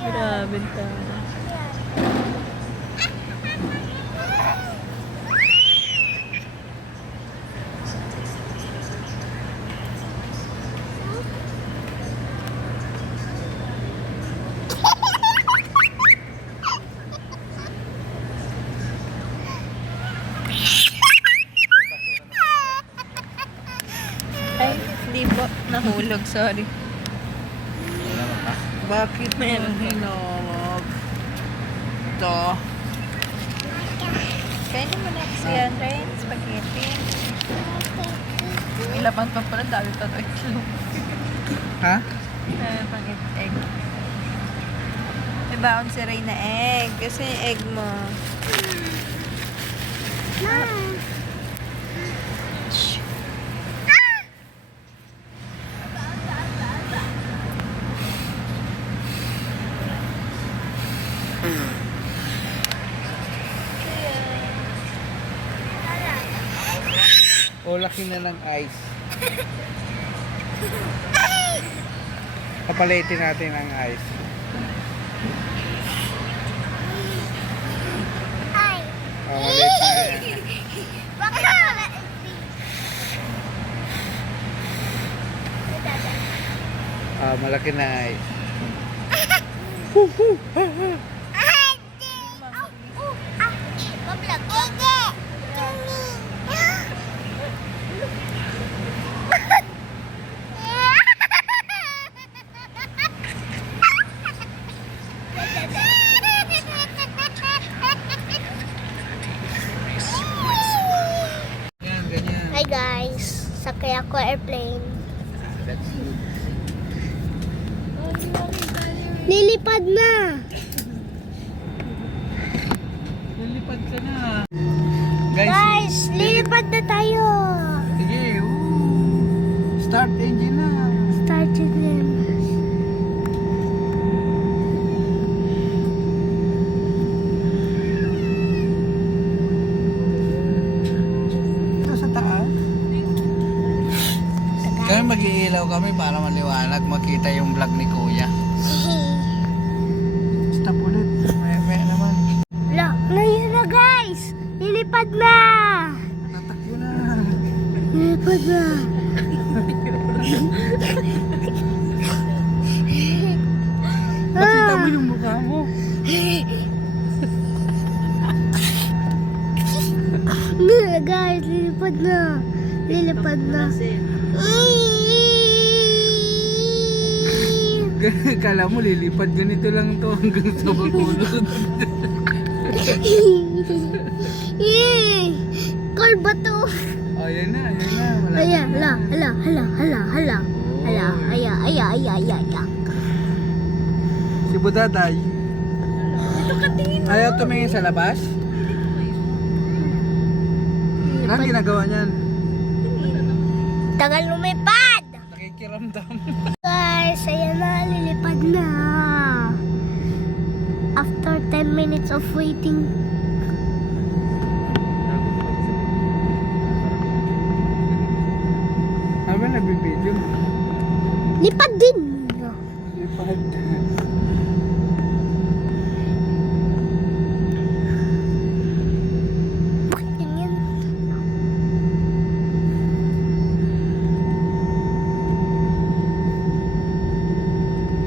Grabe ka. Ay, hindi po. Nahulog, sorry. Bakit meron hinawag? Ito. Pwede mo na kasi yan, Rain. Spaghetti. May laman pa pala. Dami pa ito itlog. Ha? Dami pang egg. May baon si Rain na egg. Kasi yung egg mo. Shh. O laki na ng ice. Papalitin natin ang ice. O, maliit na yan. Malaki na ice. Ganyan, ganyan. Hi guys, sakay ako airplane. Lilipad na. Lilipad ka na. Guys, lilipad na tayo. Sige, start engine na. Start it then. Ito sa taas. Kami mag-iilaw kami para maliwanag, makita yung vlog ni Kuya. Stop ulit. Maya naman. Look, yun na guys. Lilipad na. Natakbo na. Lilipad na. Nakita mo yung mukha mo. Guys, lilipad na. Lilipad na. Kala mo lilipad ganito lang to hanggang sa makulod. Car ba to? Oh, yan na, yan na. Wala Ayan, na. hala. Aya. Si Budaday. Ayaw tumingin sa labas? Anong ginagawa niyan? Tagal lumipad! Nakikiramdam. Guys, ayan na, lilipad na. After 10 minutes of waiting. Ano ba nabibidyo? Lipad din! Lipad. Ganyan.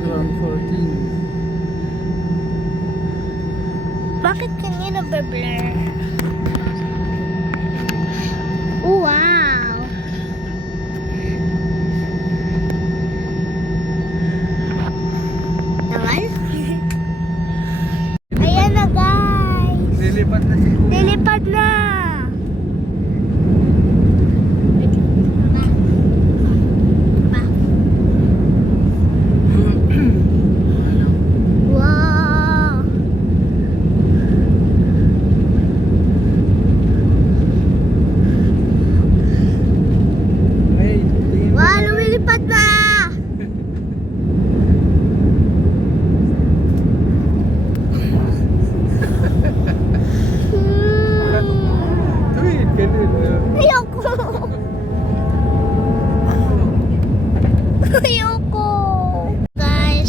Ground 14. Bakit ganyan nabablur? Wow! Tagal? Ayan na guys! Lilipad na si Kuya. Lilipad na! Wow!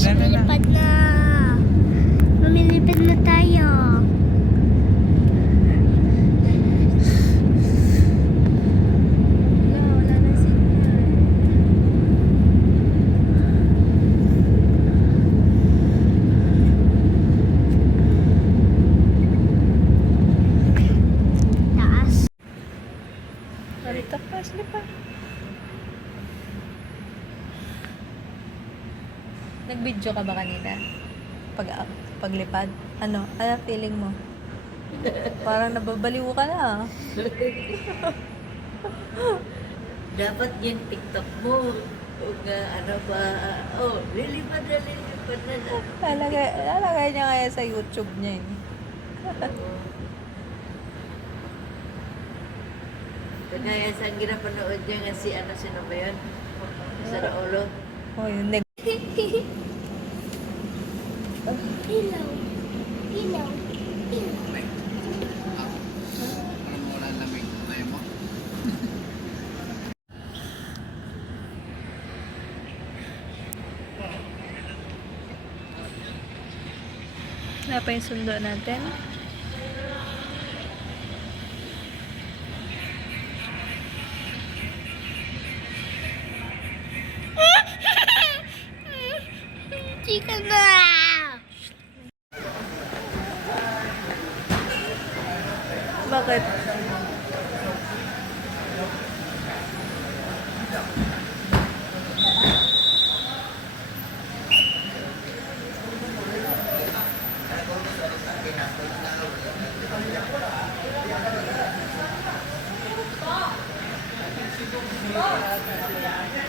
Lumilipad na. Lumilipad na tayo. Wala na signal. Taas. Halika pa, slip pa. Nag-video ka ba kanina? Paglipad? Ano feeling mo? Parang nababaliw ka na. Dapat yung TikTok mo. Kung ano ba, lilipad na. Lalagay niya kaya sa YouTube niya eh. Kagaya sa ginapanood niya nga sino ba yun? Sa Raulo. Oh, yun. Ilaw. Ilaw. Lamig. Parang wala lamig. Tayo mo. Wala pa yung sundo natin. Chika na. Bakit?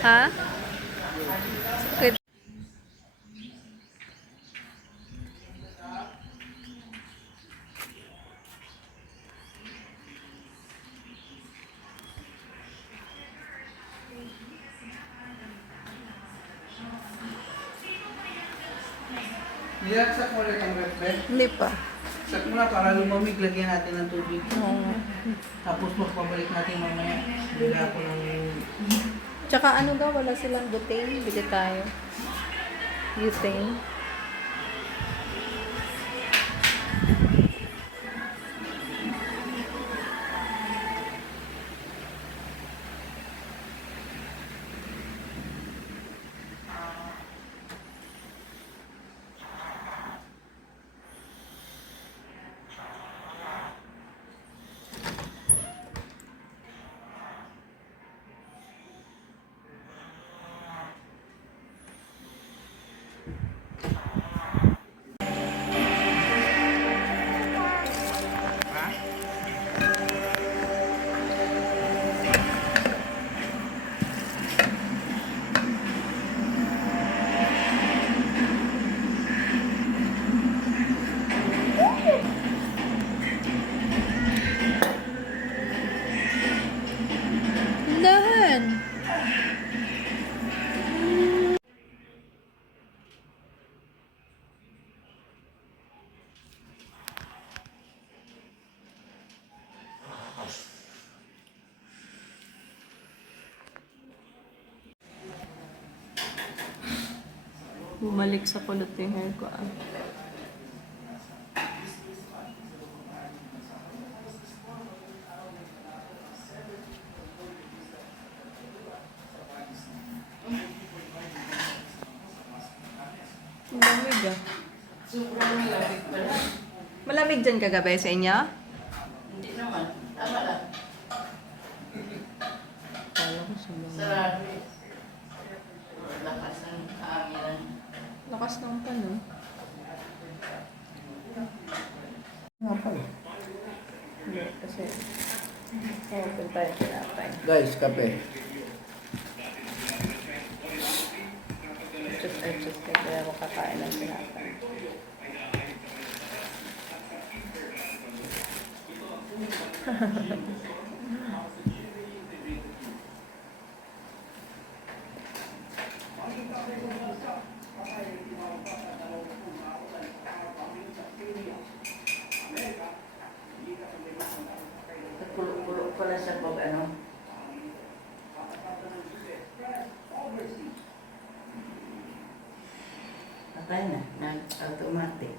Ha? Sakit. Nilaksak mo ulit ang ref, Ben. Hindi pa. Sak mo na para lumamig. Lagyan natin ng tubig. Oo. Tapos magpabalik natin mamaya. Bila ko ng... Tsaka ano ga, wala silang butane. Bili tayo. Butane. Dahan. Bumalik sa kulot yung hair ko ah. Ang lamig ah. Sobrang malamig pala. Malamig dyan kagabi sa inyo? Hindi naman. Tama lang. Kala ko sila. Sarado eh. Lakas ng hanginan. Lakas ng pano. Nga pala. Hindi, kasi open tayo tinapay. Guys, kape. Adjust ka kaya ako kakain ng tinapay. Nagpulo-pulo pala siya pag ano. Patay na. Nag-automatic.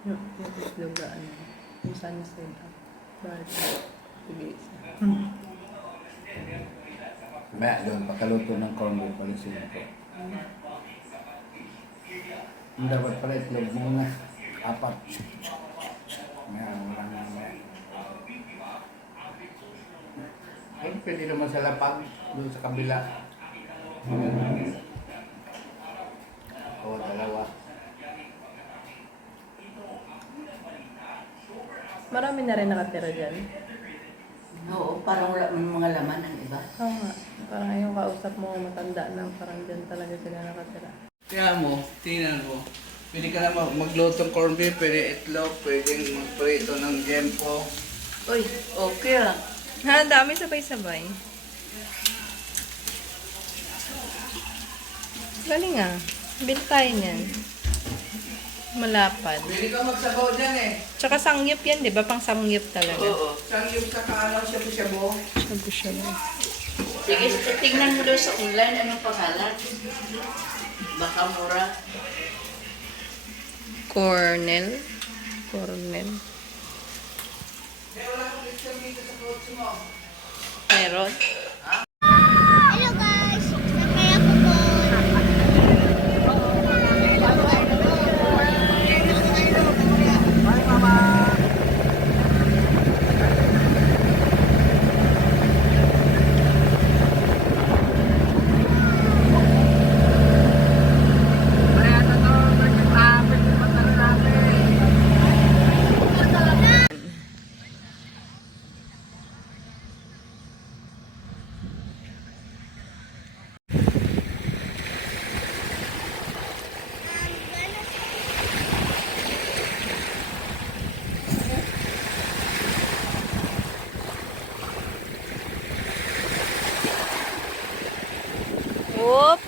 Yung itlog na ano. Yung sunny side up. Bakit? Sige isa. Maya doon, pagkaluto ng corn beef, palisin ko. Ang dapat pala itlog muna. Apat. Maya, wala na maya. Ay, pwede naman sa lapag, doon sa kabila. O, dalawa. Marami na rin nakatira dyan. Oo, parang wala man mga laman ang iba. Oo nga. Parang yung kausap mo, matanda na. Parang dyan talaga sila nakatira. Kaya mo, tingnan mo. Pwede ka na magluto ng corn beef, pwede itlog, pwede magprito ng gempo. Uy, okay lang. Ha, dami sabay-sabay. Galing ah. Bili tayo niyan. Malapad. Pwede ka magsabaw dyan eh. Tsaka sangyup yan, di ba? Pang sangyup talaga. Oo. Saan yung sa kaano, shabu-shabu? Shabu-shabu. Sige, tingnan mo daw sa online. Anong pangalan? Baka mura. Cornel. Cornel. Meron. Hello guys! Sakay ako po. Whoop!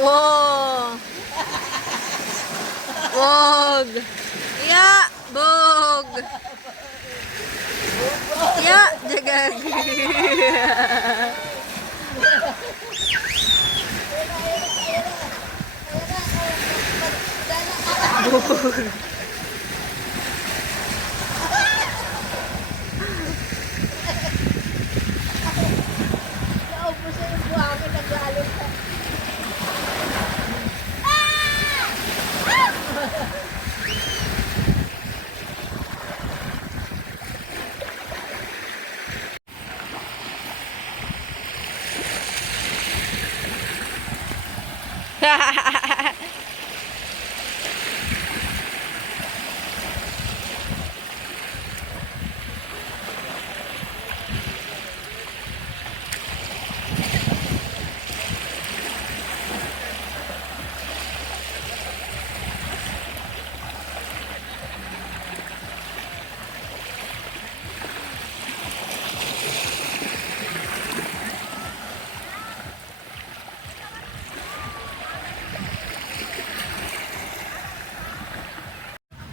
Wow! Wog! Ya! Bog! Ya! Jagag! Bog!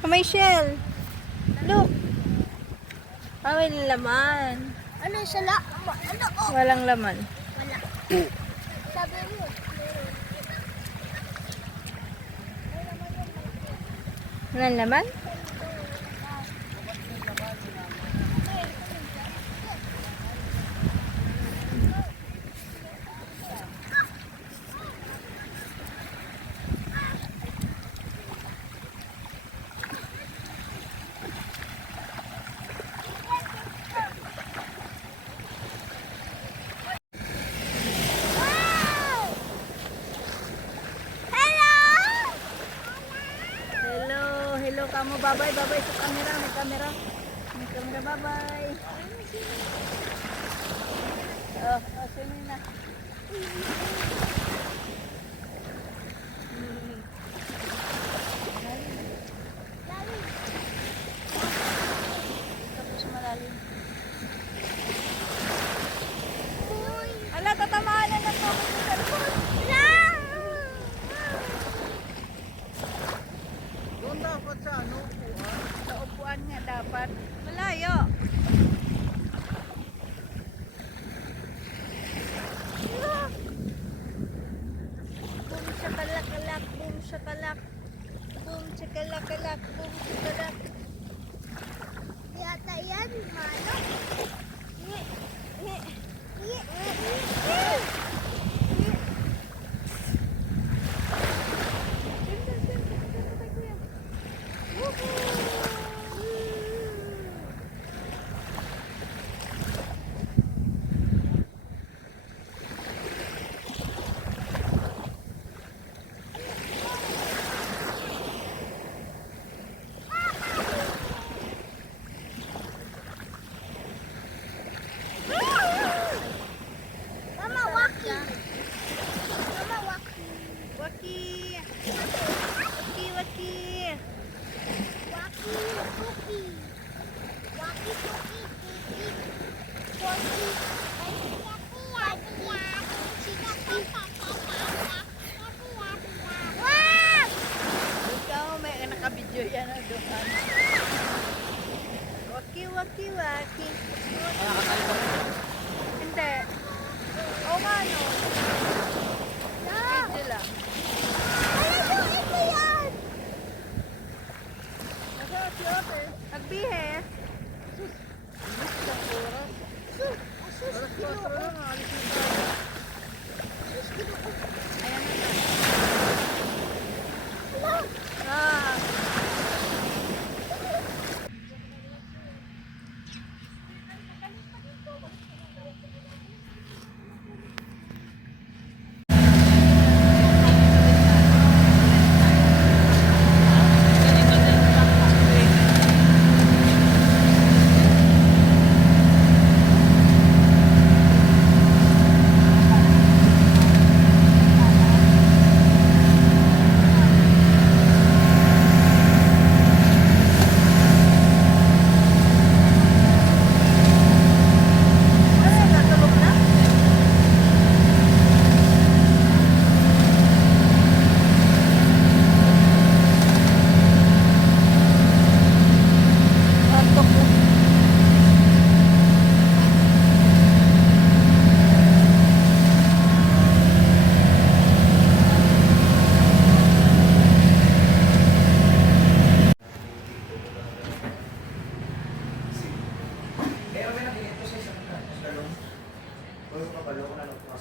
May shell. Look. Ah, may laman. Ano sala? Ano? Oh, Walang laman. wala. Sabi mo. Walang laman? kamo. Bye-bye, bye-bye sa camera. May camera. May camera, bye-bye. Sino na? Tapos malalim. Ala, tatamaan na ng tubig sa cellphone. Doon dapat sa ano, upuan. Sa upuan nga dapat. Malayo. Boom shakalak-alak, boom shakalak. Boom shakalak-alak, boom shakalak. Yata yan, malo. Mama, waki. Mama, waki. Waki. Waki, waki. Waki, cookie. Waki, cookie, cookie. Waki. Wow! Ikaw, may nakabidyo yan. Doon. Waki, waki, waki. Hindi. O nga, no? Video lang. Ano ito yan? Masarap si Ote. Nagbihe. Asus, ginoo. Asus, ginoo. Ayan na na. Hala. Ah. Ano, natulog na? Antok ko.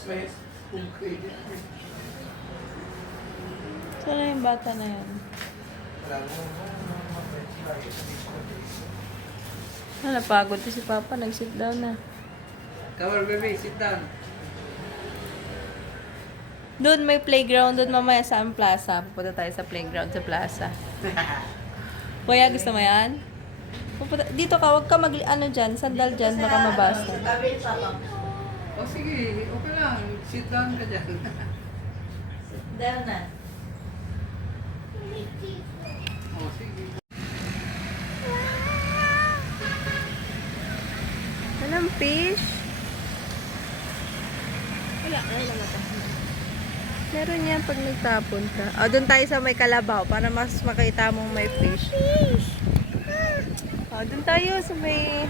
May okay. Sana yung bata na yan? Napagod si Papa. Nag-sit down na. Come on, baby, sit down. Doon may playground. Doon mamaya sa plaza. Pupunta tayo sa playground sa plaza. Kuya, gusto mo yan? Dito ka, wag ka ano dyan, sandal dyan, baka mabasa. Sabi ni Papa. O sige, okay lang. Sit down ka dyan. Down na. O sige. Anong fish? Wala mata. Meron yan pag nagtapon ka. O, doon tayo sa may kalabaw para mas makita mong may fish. O, doon tayo sa may...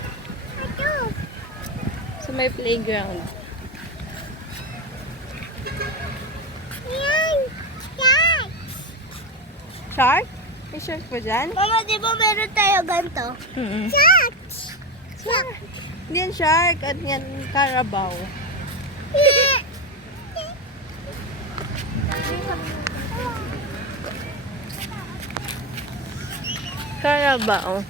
Sa may playground. Yan. Yan. Shark? May shark pa dyan? Mama, di ba meron tayo ganito? Shark! Shark! Hindi yan shark at yan carabao. Carabao.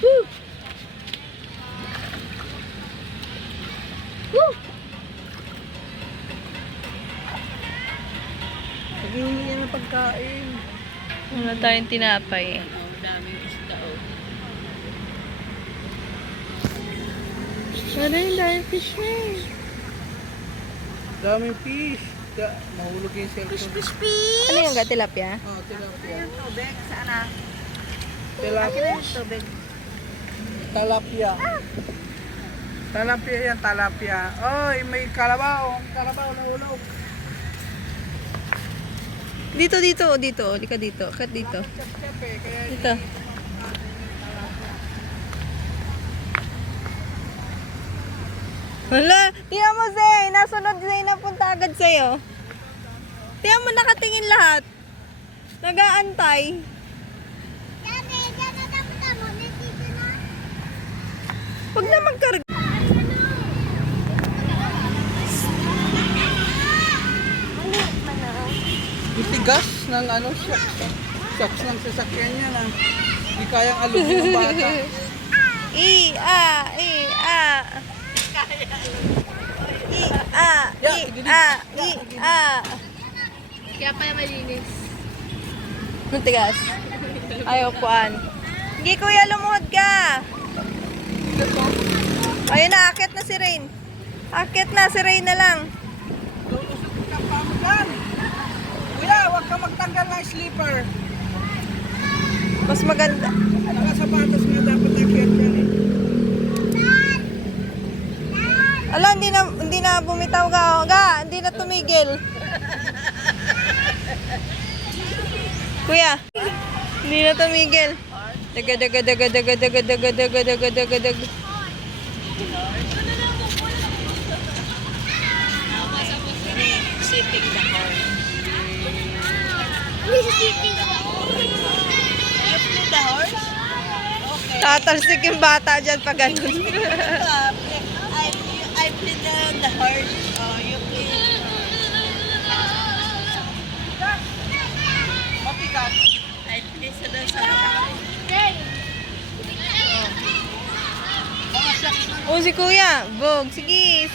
Woo! Woo! Naghihingi yan ng pagkain. Wala tayong tinapay eh. Oh, daming isda oh. Wala yung daming fish na eh. Daming fish. Mahulog yung cellphone. Ano yung tilapia? Oh, tilapia. Tubig, saan na? Tilapia. Tubig. Talapia. Talapia yan, talapia. Oy, may kalabaw. Kalabaw na hulog. Dito. Lika dito. Kat dito. Chep-chep eh. Kaya Dito. Wala. Tingnan mo, Zay. Nasunod, Zay. Napunta agad sa'yo. Tingnan mo, nakatingin lahat. Nag-aantay. Dati, dyan na dapat mo. Nandito na. Huwag na magkarga. yung tigas ng ano, shocks ng sasakyan niya na hindi kayang alugin ng bata. I-a. Kaya pala malinis. Ang tigas. Ayaw kuan. Hindi, kuya, lumuhod ka. Ayun na, akit na si Rain. Akit na, si Rain na lang. Lulusot ka pa mo dyan. Kuya, huwag ka magtanggal ng slipper. Mas maganda. Nakasapatos nga dapat akyat yan eh. Ala, hindi na bumitaw ka. Hindi na tumigil. Kuya, hindi na tumigil. Daga. Sitting the horse. Sitting You play the horse? Tatalsik yung bata dyan pag ganun. I play the horse. Oh, you play. Mapigat. I play sa dansa. Oh, si kuya. Bog. Sige.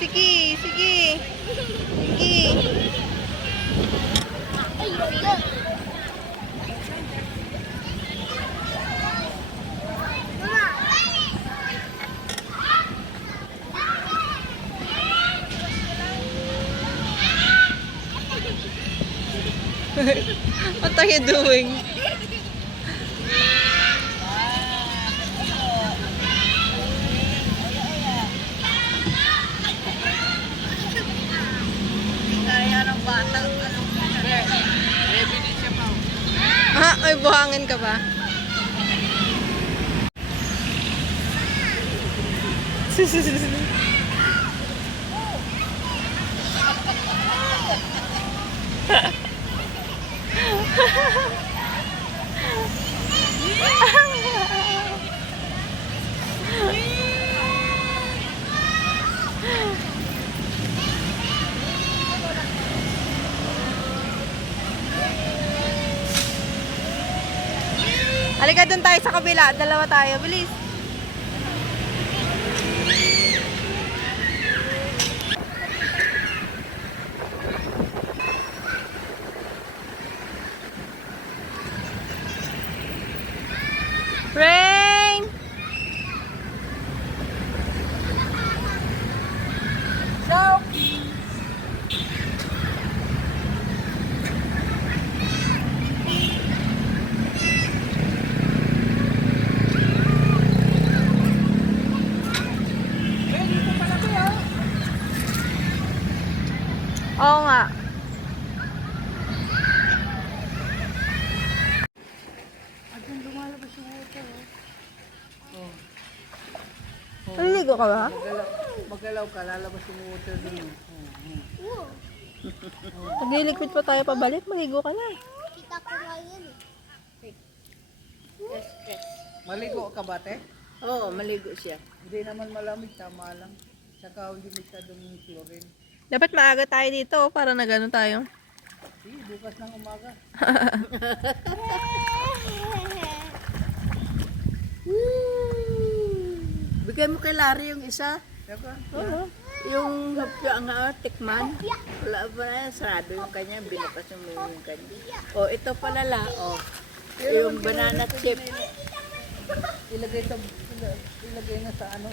What are you doing? Kaya ng bata. Ready din siya pa. Ha? Ay, buhangin ka ba? Halika doon tayo sa kabila. Dalawa tayo. Bilis. Rain! Oo nga. Naliligo ka ba? Magalaw ka, lalabas yung water dun. Pagliligpit pa tayo pabalik, maligo ka na. Kita ko nga yun. Maligo ka ba, te? Oo, maligo siya. Hindi naman malamig, tama lang. Saka hindi masyadong chlorine. Dapat maaga tayo dito para na gano'n tayo. Sige, bukas ng umaga. Bigay mo kay Larry yung isa. Saka, Oo. Yung hapya nga, tikman. Wala pa na, sarado yung kanya, binukas yung kanya. O, ito pala la, o. Yung banana chip. Ilagay na sa ano,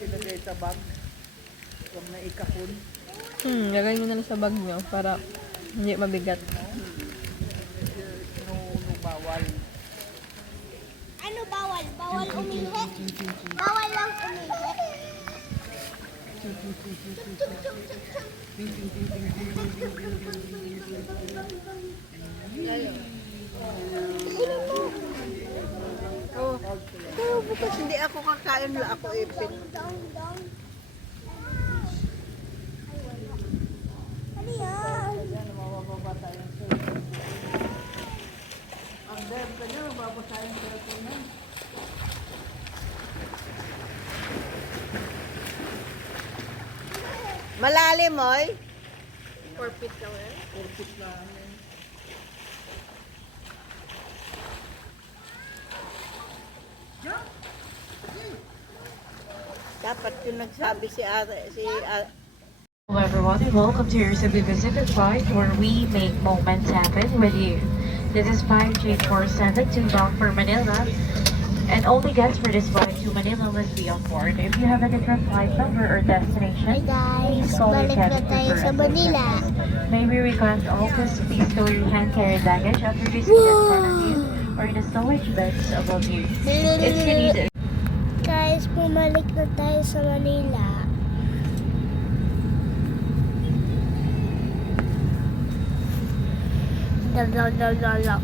ilagay sa bag. Huwag na ikakun. Lagay mo na lang sa bag nyo para hindi mabigat. Bawal. Ano bawal? Bawal umihi? Bawal lang umihi? Oh, pero bukas hindi ako kakain la ako ipin. Down, down. Ano yan? Ang dam ka niya, mababasahin sa cellphone niya. Malalim, oy. 4 feet lang eh. Purpose lang yan. Dapat yung nagsabi si Hello everyone and welcome to your Cebu Pacific flight where we make moments happen with you. This is 5847 to bound for Manila and only guests for this flight to Manila must be on board. If you have a different flight number or Hi destination, guys, please call your balik na cabin tayo crew sa and Manila. may we request all to please store your hand carry baggage under the seat in front of you or in the storage bins above you. If you need Guys, bumalik na tayo sa Manila. Dal.